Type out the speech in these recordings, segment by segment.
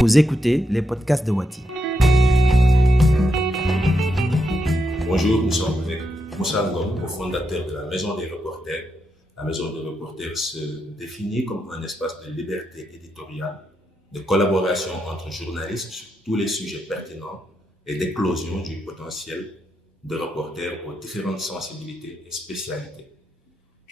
Vous écoutez les podcasts de Wati. Bonjour, nous sommes avec Moussa Ngom, le fondateur de la Maison des Reporters. La Maison des Reporters se définit comme un espace de liberté éditoriale, de collaboration entre journalistes sur tous les sujets pertinents et d'éclosion du potentiel de reporters aux différentes sensibilités et spécialités.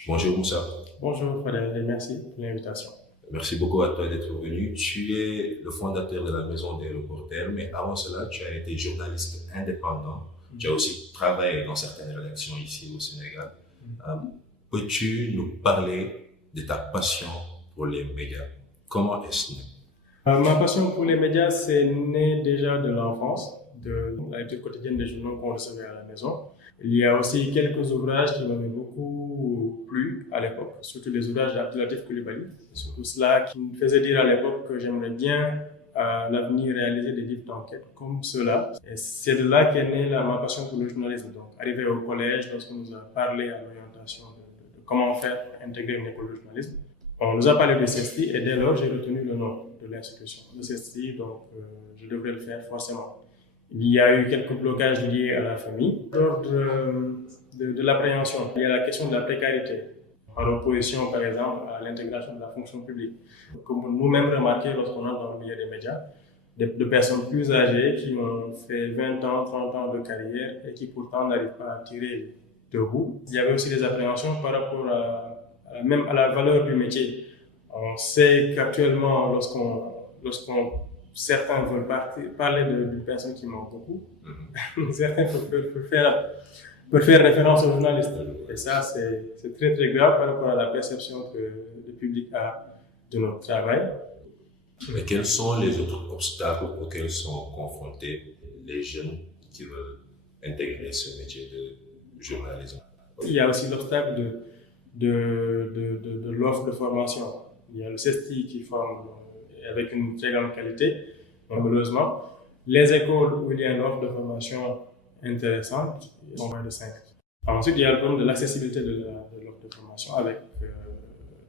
Bonjour Moussa. Bonjour Frédéric et merci pour l'invitation. Merci beaucoup à toi d'être venu. Tu es le fondateur de la Maison des Reporters, mais avant cela, tu as été journaliste indépendant. Tu as aussi travaillé dans certaines rédactions ici au Sénégal. Peux-tu nous parler de ta passion pour les médias? Comment est-ce né? Ma passion pour les médias, c'est né déjà de l'enfance, de la lecture quotidienne des journaux qu'on recevait à la maison. Il y a aussi quelques ouvrages qui m'avaient beaucoup plu à l'époque, surtout les ouvrages d'Abdelatif Coulibaly. Surtout cela qui me faisait dire à l'époque que j'aimerais bien à l'avenir réaliser des livres d'enquête comme ceux-là. Et c'est de là qu'est née ma passion pour le journalisme. Donc, arrivé au collège, lorsqu'on nous a parlé à l'orientation de comment faire intégrer une école de journalisme, on nous a parlé de CESTI et dès lors, j'ai retenu le nom de l'institution, de CESTI, donc je devrais le faire forcément. Il y a eu quelques blocages liés à la famille. Lors de l'appréhension, il y a la question de la précarité, en opposition par exemple à l'intégration de la fonction publique. Comme nous-mêmes remarqué lorsqu'on entre dans le milieu des médias, de personnes plus âgées qui ont fait 20 ans, 30 ans de carrière et qui pourtant n'arrivent pas à tirer debout. Il y avait aussi des appréhensions par rapport même à la valeur du métier. On sait qu'actuellement, certains veulent parler d'une personne qui manque beaucoup, certains peuvent faire référence aux journalistes. Et ça, c'est très très grave par rapport à la perception que le public a de notre travail. Mais quels sont les autres obstacles auxquels sont confrontés les jeunes qui veulent intégrer ce métier de journalisme? Il y a aussi l'obstacle de l'offre de formation. Il y a le CESTI qui forme avec une très grande qualité, malheureusement. Les écoles où il y a une offre de formation intéressante sont moins de 5. Ensuite, il y a le problème de l'accessibilité de l'offre de formation avec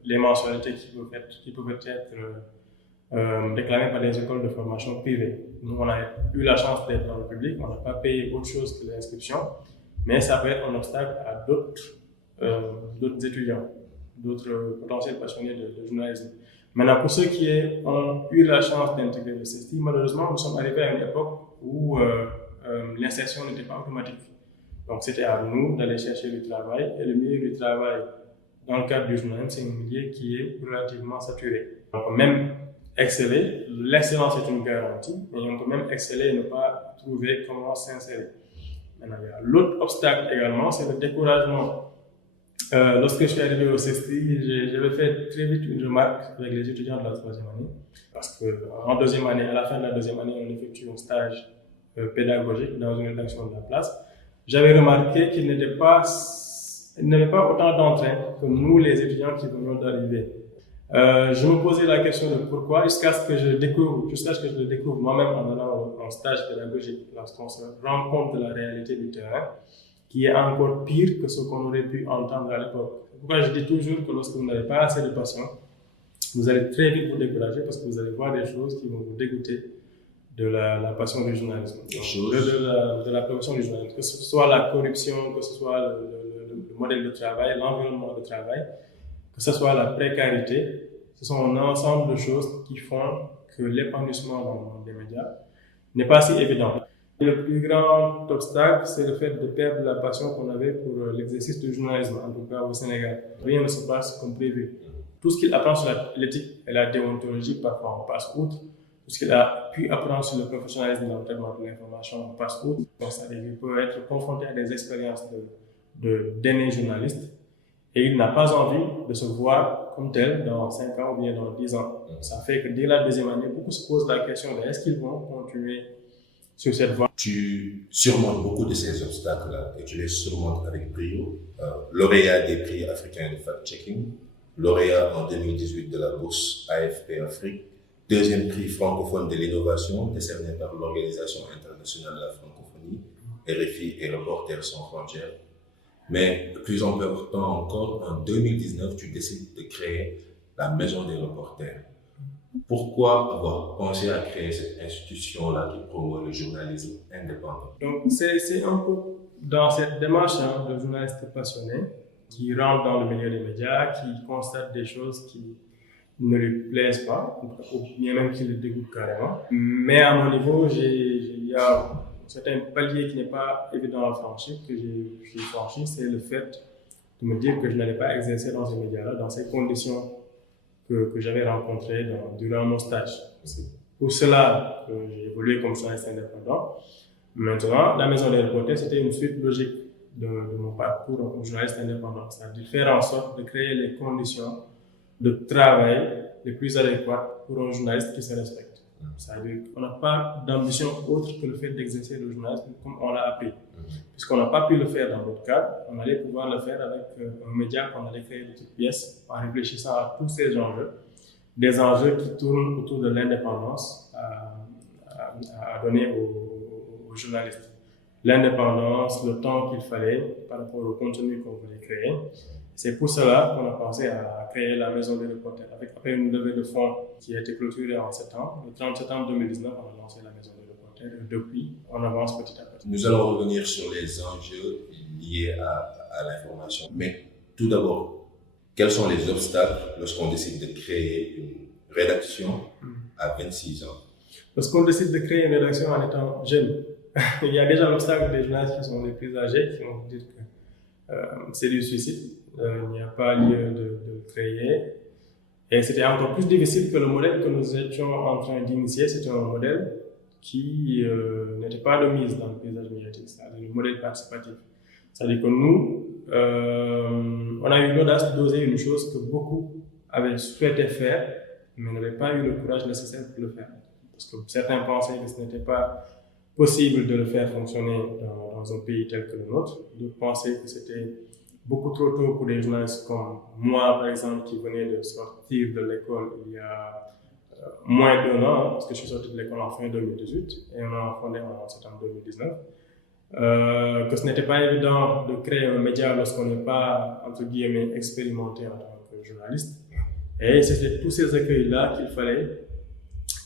les mensualités qui peuvent être réclamées par des écoles de formation privées. Nous, on a eu la chance d'être dans le public, on n'a pas payé autre chose que l'inscription, mais ça peut être un obstacle à d'autres étudiants, d'autres potentiels passionnés de journalisme. Maintenant, pour ceux qui ont eu la chance d'intégrer le CESTI, malheureusement, nous sommes arrivés à une époque où l'insertion n'était pas automatique. Donc, c'était à nous d'aller chercher du travail. Et le milieu du travail, dans le cadre du journalisme, c'est un milieu qui est relativement saturé. On peut même exceller. L'excellence est une garantie, mais on peut même exceller et ne pas trouver comment s'insérer. Maintenant, il y a l'autre obstacle également, c'est le découragement. Lorsque je suis arrivé au CESTI, j'avais fait très vite une remarque avec les étudiants de la troisième année, parce qu'en deuxième année, à la fin de la deuxième année, on effectue un stage pédagogique dans une rédaction de la place. J'avais remarqué qu'il n'avait pas autant d'entrain que nous, les étudiants qui venions d'arriver. Je me posais la question de pourquoi, jusqu'à ce que je le découvre moi-même en allant en stage pédagogique, lorsqu'on se rend compte de la réalité du terrain, qui est encore pire que ce qu'on aurait pu entendre à l'époque. Pourquoi je dis toujours que lorsque vous n'avez pas assez de passion, vous allez très vite vous décourager parce que vous allez voir des choses qui vont vous dégoûter de la passion du journalisme, de la profession du journalisme, que ce soit la corruption, que ce soit le modèle de travail, l'environnement de travail, que ce soit la précarité. Ce sont un ensemble de choses qui font que l'épanouissement dans le monde des médias n'est pas si évident. Le plus grand obstacle, c'est le fait de perdre la passion qu'on avait pour l'exercice du journalisme, en tout cas au Sénégal. Rien ne se passe comme prévu. Tout ce qu'il apprend sur l'éthique et la déontologie, parfois on passe outre. Tout ce qu'il a pu apprendre sur le professionnalisme dans le traitement de l'information, on passe outre. Donc, il peut être confronté à des expériences d'aînés journalistes et il n'a pas envie de se voir comme tel dans 5 ans ou bien dans 10 ans. Ça fait que dès la deuxième année, beaucoup se posent la question de est-ce qu'ils vont continuer sur cette voie. Tu surmontes beaucoup de ces obstacles-là et tu les surmontes avec brio. Lauréat des prix africains de fact-checking, lauréat en 2018 de la bourse AFP Afrique, deuxième prix francophone de l'innovation décerné par l'Organisation internationale de la francophonie, RFI et Reporters sans frontières. Mais plus important encore, en 2019, tu décides de créer la Maison des Reporters. Pourquoi avoir pensé à créer cette institution-là qui promeut le journalisme indépendant? Donc, c'est un peu dans cette démarche de journaliste passionné qui rentre dans le milieu des médias, qui constate des choses qui ne lui plaisent pas, ou bien même qui le dégoûtent carrément. Mais à mon niveau, il y a un certain palier qui n'est pas évident à franchir, que j'ai franchi, c'est le fait de me dire que je n'allais pas exercer dans ces médias-là, dans ces conditions que j'avais rencontrées durant mon stage. C'est pour cela que j'ai évolué comme journaliste indépendant. Maintenant, la Maison des reporters, c'était une suite logique de mon parcours comme journaliste indépendant, c'est-à-dire faire en sorte de créer les conditions de travail les plus adéquates pour un journaliste qui se respecte. C'est-à-dire qu'on n'a pas d'ambition autre que le fait d'exercer le journalisme comme on l'a appris. Puisqu'on n'a pas pu le faire dans notre cadre, on allait pouvoir le faire avec un média qu'on allait créer de toutes pièces en réfléchissant à tous ces enjeux, des enjeux qui tournent autour de l'indépendance à donner aux journalistes. L'indépendance, le temps qu'il fallait par rapport au contenu qu'on voulait créer. C'est pour cela qu'on a pensé à créer la Maison des reporters. Après une levée de fonds qui a été clôturée en septembre, le 30 septembre 2019, on a lancé la Maison des reporters. Et depuis, on avance petit à petit. Nous allons revenir sur les enjeux liés à l'information. Mais tout d'abord, quels sont les obstacles lorsqu'on décide de créer une rédaction à 26 ans? Lorsqu'on décide de créer une rédaction en étant jeune, il y a déjà l'obstacle des journalistes qui sont les plus âgés, qui vont dire que c'est du suicide. Il n'y a pas lieu de le créer. Et c'était encore plus difficile que le modèle que nous étions en train d'initier. C'était un modèle qui n'était pas de mise dans le paysage médiatique, c'est-à-dire le modèle participatif. C'est-à-dire que nous, on a eu l'audace d'oser une chose que beaucoup avaient souhaité faire, mais n'avaient pas eu le courage nécessaire pour le faire. Parce que certains pensaient que ce n'était pas possible de le faire fonctionner dans un pays tel que le nôtre, d'autres pensaient que c'était beaucoup trop tôt pour des journalistes comme moi, par exemple, qui venais de sortir de l'école il y a moins d'1 an, parce que je suis sorti de l'école en fin 2018 et on a fondé en septembre 2019, que ce n'était pas évident de créer un média lorsqu'on n'est pas, entre guillemets, expérimenté en tant que journaliste. Et c'était tous ces accueils-là qu'il fallait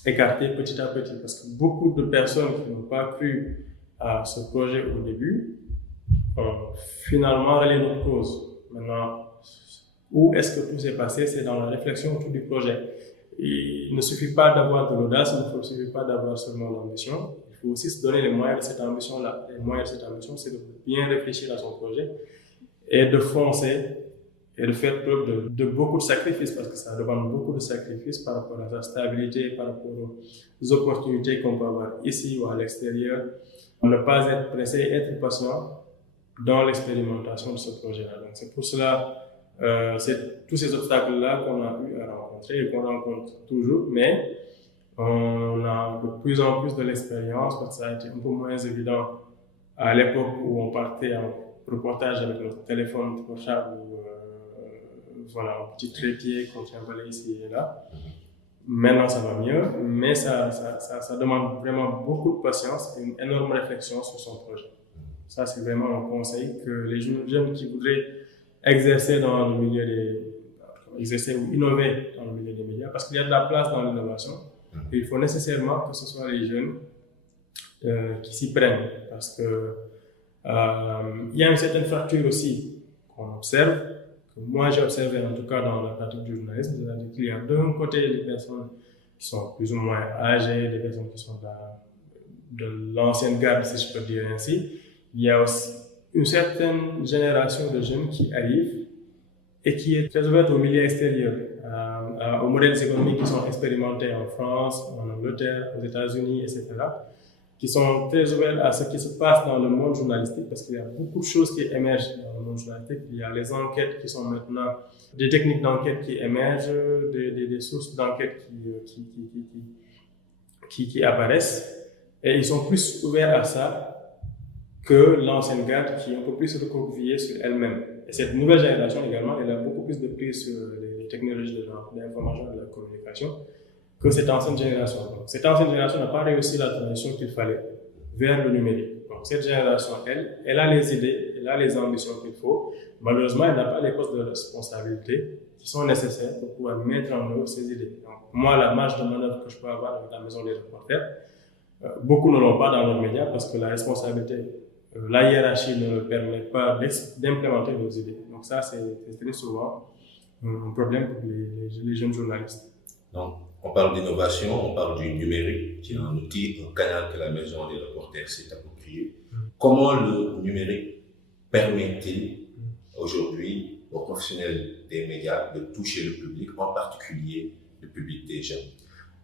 écarter petit à petit, parce que beaucoup de personnes qui n'ont pas cru à ce projet au début ont finalement relayé notre cause. Maintenant, où est-ce que tout s'est passé? C'est dans la réflexion autour du projet. Et il ne suffit pas d'avoir de l'audace, il ne suffit pas d'avoir seulement l'ambition, il faut aussi se donner les moyens de cette ambition-là. Les moyens de cette ambition, c'est de bien réfléchir à son projet et de foncer et de faire preuve de beaucoup de sacrifices, parce que ça demande beaucoup de sacrifices par rapport à sa stabilité, par rapport aux opportunités qu'on peut avoir ici ou à l'extérieur. Ne pas être pressé, être patient dans l'expérimentation de ce projet-là. Donc c'est pour cela, c'est tous ces obstacles-là qu'on a eu à rencontrer et qu'on rencontre toujours, mais on a de plus en plus de l'expérience, parce que ça a été un peu moins évident à l'époque où on partait en reportage avec notre téléphone portable ou voilà, un petit trépied qu'on trimballait ici et là. Maintenant, ça va mieux, mais ça demande vraiment beaucoup de patience et une énorme réflexion sur son projet. Ça, c'est vraiment un conseil que les jeunes qui voudraient exercer dans le milieu exercer ou innover dans le milieu des médias, parce qu'il y a de la place dans l'innovation, et il faut nécessairement que ce soit les jeunes qui s'y prennent, parce que il y a une certaine fracture aussi qu'on observe, que moi j'ai observé en tout cas dans la pratique du journalisme, c'est-à-dire qu'il y a d'un côté les personnes qui sont plus ou moins âgées, des personnes qui sont de l'ancienne garde, si je peux dire ainsi. Il y a aussi une certaine génération de jeunes qui arrivent et qui est très ouverte au milieu extérieur, aux modèles économiques qui sont expérimentés en France, en Angleterre, aux États-Unis, etc., qui sont très ouverts à ce qui se passe dans le monde journalistique, parce qu'il y a beaucoup de choses qui émergent dans le monde journalistique. Il y a les enquêtes qui sont maintenant, des techniques d'enquête qui émergent, des sources d'enquête qui apparaissent, et ils sont plus ouverts à ça que l'ancienne garde qui est un peu plus recroquevillée sur elle-même. Et cette nouvelle génération également, elle a beaucoup plus de prise sur les technologies de l'information et de la communication que cette ancienne génération. Donc, cette ancienne génération n'a pas réussi la transition qu'il fallait. vers le numérique. Donc cette génération, elle a les idées, elle a les ambitions qu'il faut. Malheureusement, elle n'a pas les postes de responsabilité qui sont nécessaires pour pouvoir mettre en œuvre ces idées. Donc, moi, la marge de manœuvre que je peux avoir avec la maison des reporters, beaucoup ne l'ont pas dans leurs médias parce que la responsabilité, la hiérarchie ne leur permet pas d'implémenter nos idées. Donc ça, c'est très souvent un problème pour les jeunes journalistes. Donc, on parle d'innovation, on parle du numérique, qui est un outil, un canal que la maison des reporters s'est approprié. Comment le numérique permet-il aujourd'hui aux professionnels des médias de toucher le public, en particulier le public des jeunes?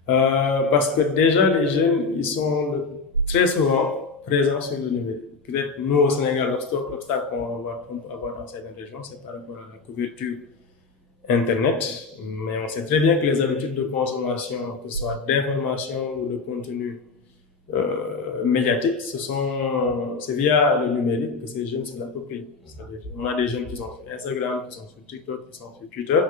Parce que déjà, les jeunes, ils sont très souvent présents sur le numérique. Peut-être nous, au Sénégal, l'obstacle qu'on va avoir dans certaines régions, c'est par rapport à la couverture Internet. Mais on sait très bien que les habitudes de consommation, que ce soit d'information ou de contenu médiatique, c'est via le numérique que ces jeunes se l'approprient. C'est-à-dire, on a des jeunes qui sont sur Instagram, qui sont sur TikTok, qui sont sur Twitter.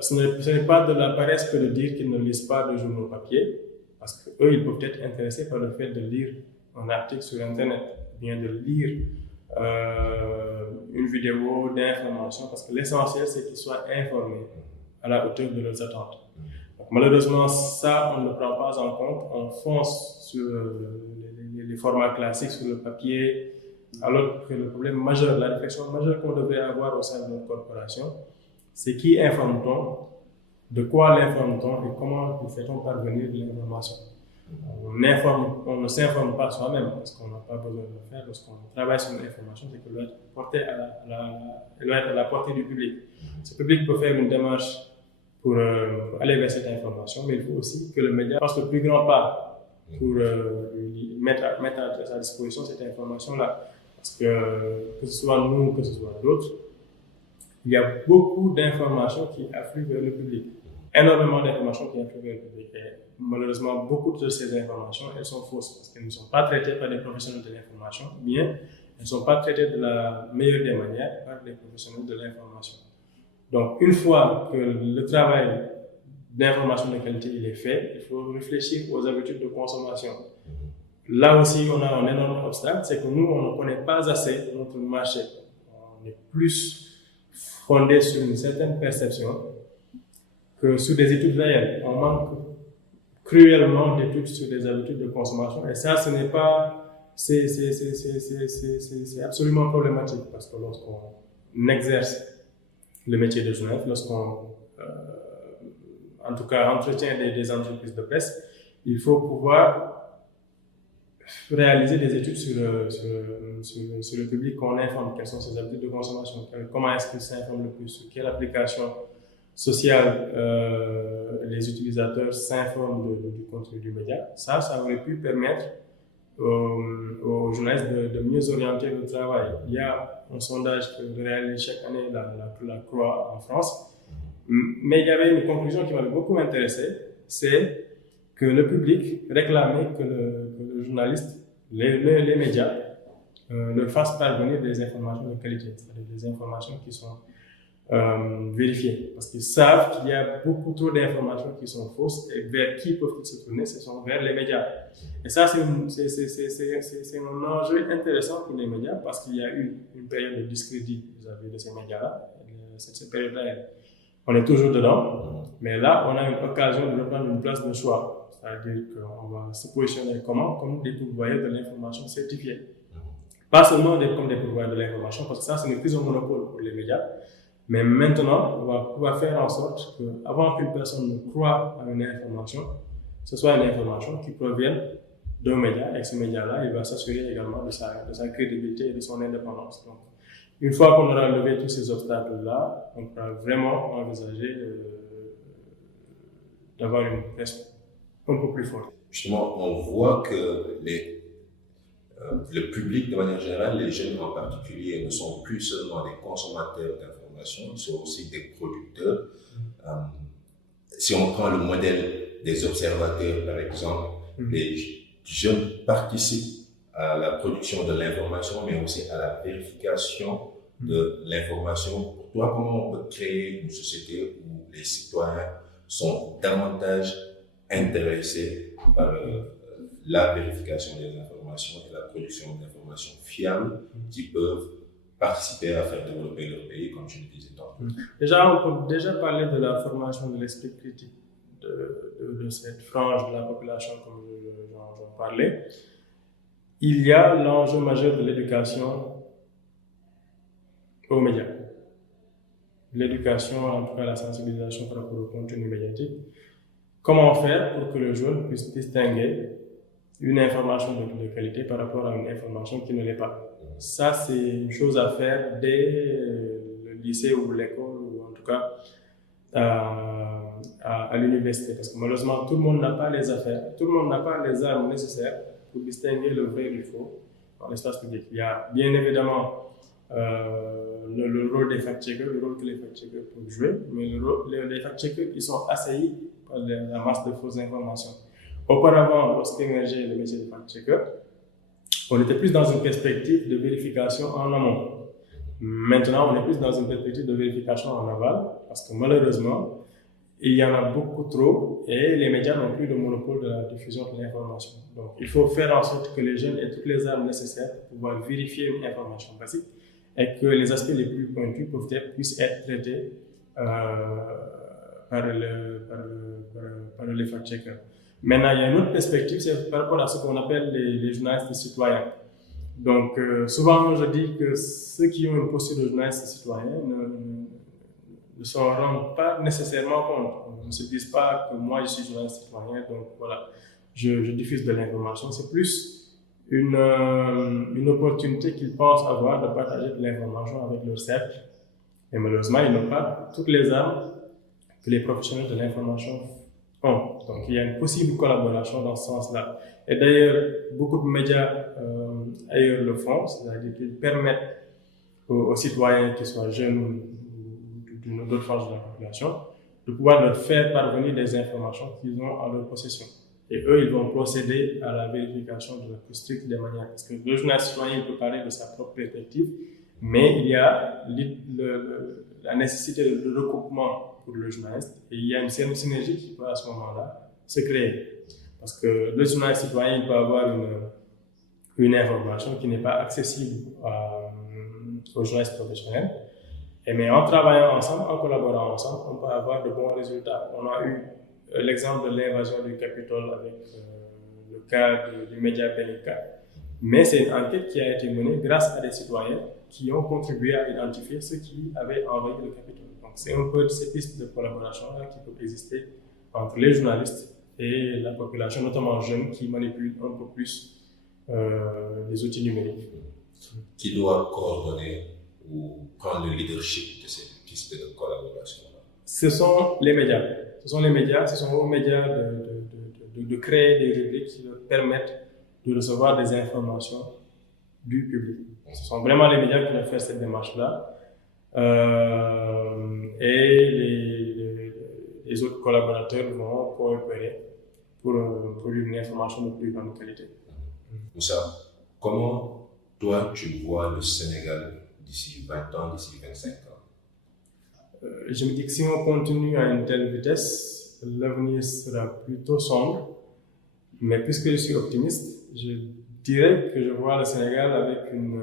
Ce n'est pas de la paresse que de dire qu'ils ne lisent pas de journaux papier, parce qu'eux, ils peuvent être intéressés par le fait de lire un article sur Internet, bien de lire une vidéo d'information, parce que l'essentiel, c'est qu'ils soient informés à la hauteur de leurs attentes. Donc, malheureusement, ça, on ne le prend pas en compte. On fonce sur les formats classiques, sur le papier, alors que le problème majeur, la réflexion majeure qu'on devrait avoir au sein de notre corporation, c'est qui informe-t-on, de quoi l'informe-t-on et comment fait-on parvenir l'information. On ne s'informe pas soi-même parce qu'on n'a pas besoin de le faire. Lorsqu'on travaille sur une information, c'est qu'elle doit être portée elle doit être à la portée du public. Ce public peut faire une démarche pour aller vers cette information, mais il faut aussi que le média fasse le plus grand pas pour mettre à sa disposition cette information-là. Parce que ce soit nous, que ce soit d'autres, il y a beaucoup d'informations qui affluent vers le public. Énormément d'informations qui affluent vers le public. Et malheureusement, beaucoup de ces informations, elles sont fausses parce qu'elles ne sont pas traitées par des professionnels de l'information, bien elles ne sont pas traitées de la meilleure des manières par des professionnels de l'information. Donc, une fois que le travail d'information de qualité il est fait, il faut réfléchir aux habitudes de consommation. Là aussi, on a un énorme obstacle, c'est que nous, on ne connaît pas assez notre marché. On est plus fondé sur une certaine perception que sur des études réelles. On manque cruellement d'études sur des habitudes de consommation. Et ça, ce n'est pas, c'est absolument problématique parce que lorsqu'on exerce le métier de journaliste, lorsqu'on, en tout cas, entretient des entreprises de presse, il faut pouvoir réaliser des études sur le public qu'on informe, quelles sont ses habitudes de consommation, comment est-ce qu'il s'informe le plus, sur quelle application sociale les utilisateurs s'informent du contenu du média. Ça aurait pu permettre aux journalistes de mieux orienter le travail. Il y a un sondage que réalise chaque année la Croix en France, mais il y avait une conclusion qui m'avait beaucoup intéressé, c'est que le public réclamait que le journaliste, les médias, leur fassent parvenir des informations de qualité, c'est-à-dire des informations qui sont vérifiées. Parce qu'ils savent qu'il y a beaucoup trop d'informations qui sont fausses et vers qui peuvent-ils se tourner? Ce sont vers les médias. Et ça, c'est un enjeu intéressant pour les médias parce qu'il y a eu une période de discrédit vis-à-vis de ces médias-là. Cette période-là, on est toujours dedans, mais là, on a une occasion de reprendre une place de choix. C'est-à-dire qu'on va se positionner comme des pourvoyeurs de l'information certifiée. Pas seulement comme des pourvoyeurs de l'information, parce que ça, ce n'est plus un monopole pour les médias. Mais maintenant, on va pouvoir faire en sorte qu'avant qu'une personne ne croie à une information, ce soit une information qui provienne d'un média, et ce média-là, il va s'assurer également de sa crédibilité et de son indépendance. Donc, une fois qu'on aura levé tous ces obstacles-là, on pourra vraiment envisager d'avoir une presse un peu plus forte. Justement, on voit que le public, de manière générale, les jeunes en particulier, ne sont plus seulement des consommateurs d'informations, ils sont aussi des producteurs. Si on prend le modèle des observateurs, par exemple, les jeunes participent à la production de l'information, mais aussi à la vérification de l'information. Pour toi, comment on peut créer une société où les citoyens sont davantage intéressés par la vérification des informations et la production d'informations fiables qui peuvent participer à faire développer leur pays, comme je le disais tantôt. Déjà, on peut déjà parler de la formation de l'esprit critique de cette frange de la population, comme j'en parlais. Il y a l'enjeu majeur de l'éducation aux médias. L'éducation, en tout cas la sensibilisation par rapport au contenu médiatique. Comment faire pour que le jeune puisse distinguer une information de qualité par rapport à une information qui ne l'est pas? Ça, c'est une chose à faire dès le lycée ou l'école, ou en tout cas à l'université. Parce que malheureusement, tout le monde n'a pas les affaires, tout le monde n'a pas les armes nécessaires pour distinguer le vrai du faux dans l'espace public. Il y a bien évidemment le rôle des fact-checkers, le rôle que les fact-checkers peuvent jouer, mais les fact-checkers, ils sont assaillis par la masse de fausses informations. Auparavant, lorsqu'émergeait le métier de fact-checker, on était plus dans une perspective de vérification en amont. Maintenant, on est plus dans une perspective de vérification en aval, parce que malheureusement, il y en a beaucoup trop et les médias n'ont plus le monopole de la diffusion de l'information. Donc, il faut faire en sorte que les jeunes aient toutes les armes nécessaires pour pouvoir vérifier une information basique et que les aspects les plus pointus puissent être traités par les fact-checkers. Maintenant, il y a une autre perspective, c'est par rapport à ce qu'on appelle les journalistes citoyens. Donc, souvent, je dis que ceux qui ont une posture de journaliste citoyen ne s'en rendent pas nécessairement compte. On ne se disent pas que moi, je suis journaliste citoyen, donc voilà, je diffuse de l'information. C'est plus une opportunité qu'ils pensent avoir de partager de l'information avec leur cercle. Et malheureusement, ils n'ont pas toutes les armes que les professionnels de l'information ont. Donc, il y a une possible collaboration dans ce sens-là. Et d'ailleurs, beaucoup de médias ailleurs le font, c'est-à-dire qu'ils permettent aux citoyens, qu'ils soient jeunes ou d'une autre frange de la population, de pouvoir leur faire parvenir des informations qu'ils ont en leur possession. Et eux, ils vont procéder à la vérification de la plus stricte des manières. Parce que le journaliste citoyen, il peut parler de sa propre perspective, mais il y a la nécessité de recoupement pour le journaliste, et il y a une certaine synergie qui peut à ce moment-là se créer. Parce que le journaliste citoyen, il peut avoir une information qui n'est pas accessible aux journalistes professionnels. Mais en travaillant ensemble, en collaborant ensemble, on peut avoir de bons résultats. On a eu l'exemple de l'invasion du Capitole avec le cas du média Bellica. Mais c'est une enquête qui a été menée grâce à des citoyens qui ont contribué à identifier ceux qui avaient envahi le Capitole. Donc c'est un peu ces pistes de collaboration-là qui peuvent exister entre les journalistes et la population, notamment jeunes, qui manipulent un peu plus les outils numériques. Qui doit coordonner ou prendre le leadership de ces pistes de collaboration? Ce sont les médias. Ce sont les médias, ce sont aux médias de créer des rubriques qui leur permettent de recevoir des informations du public. Ce sont vraiment les médias qui doivent faire cette démarche-là. Et les autres collaborateurs vont coopérer pour une information de plus grande qualité. Moussa, comment toi tu vois le Sénégal d'ici 20 ans, d'ici 25 ans? Je me dis que si on continue à une telle vitesse, l'avenir sera plutôt sombre. Mais puisque je suis optimiste, je dirais que je vois le Sénégal avec une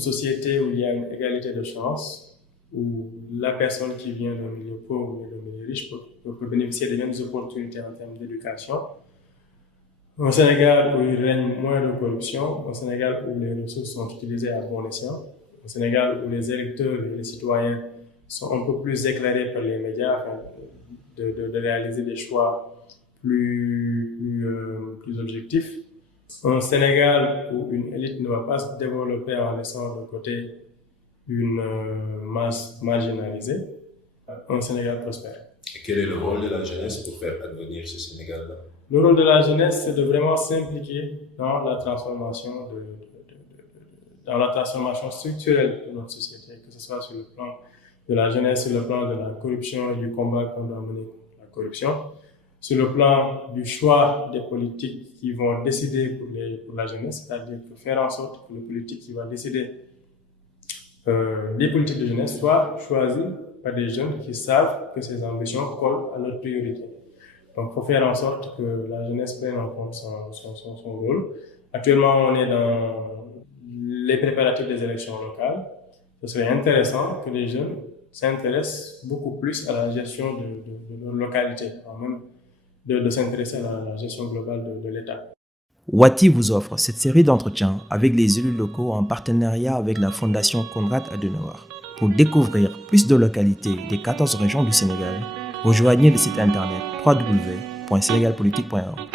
société où il y a une égalité de chance, où la personne qui vient d'un milieu pauvre et d'un milieu riche peut bénéficier des mêmes opportunités en termes d'éducation. Un Sénégal où il règne moins de corruption, un Sénégal où les ressources sont utilisées à bon escient, un Sénégal où les électeurs et les citoyens sont un peu plus éclairés par les médias afin de réaliser des choix plus objectifs. Un Sénégal où une élite ne va pas se développer en laissant de côté une masse marginalisée. Un Sénégal prospère. Et quel est le rôle de la jeunesse pour faire advenir ce Sénégal-là? Le rôle de la jeunesse, c'est de vraiment s'impliquer dans la transformation dans la transformation structurelle de notre société, que ce soit sur le plan de la jeunesse, sur le plan de la corruption et du combat qu'on doit mener contre la corruption, sur le plan du choix des politiques qui vont décider pour la jeunesse, c'est-à-dire faire en sorte que le politique qui va décider des politiques de jeunesse soient choisies par des jeunes qui savent que ces ambitions collent à leurs priorités. Donc, il faut faire en sorte que la jeunesse prenne en compte son rôle. Actuellement, on est dans les préparatifs des élections locales. Ce serait intéressant que les jeunes s'intéressent beaucoup plus à la gestion de leur localité, en même de s'intéresser à la gestion globale de l'État. Wati vous offre cette série d'entretiens avec les élus locaux en partenariat avec la Fondation Konrad Adenauer. Pour découvrir plus de localités des 14 régions du Sénégal, rejoignez le site internet www.senegalpolitique.org.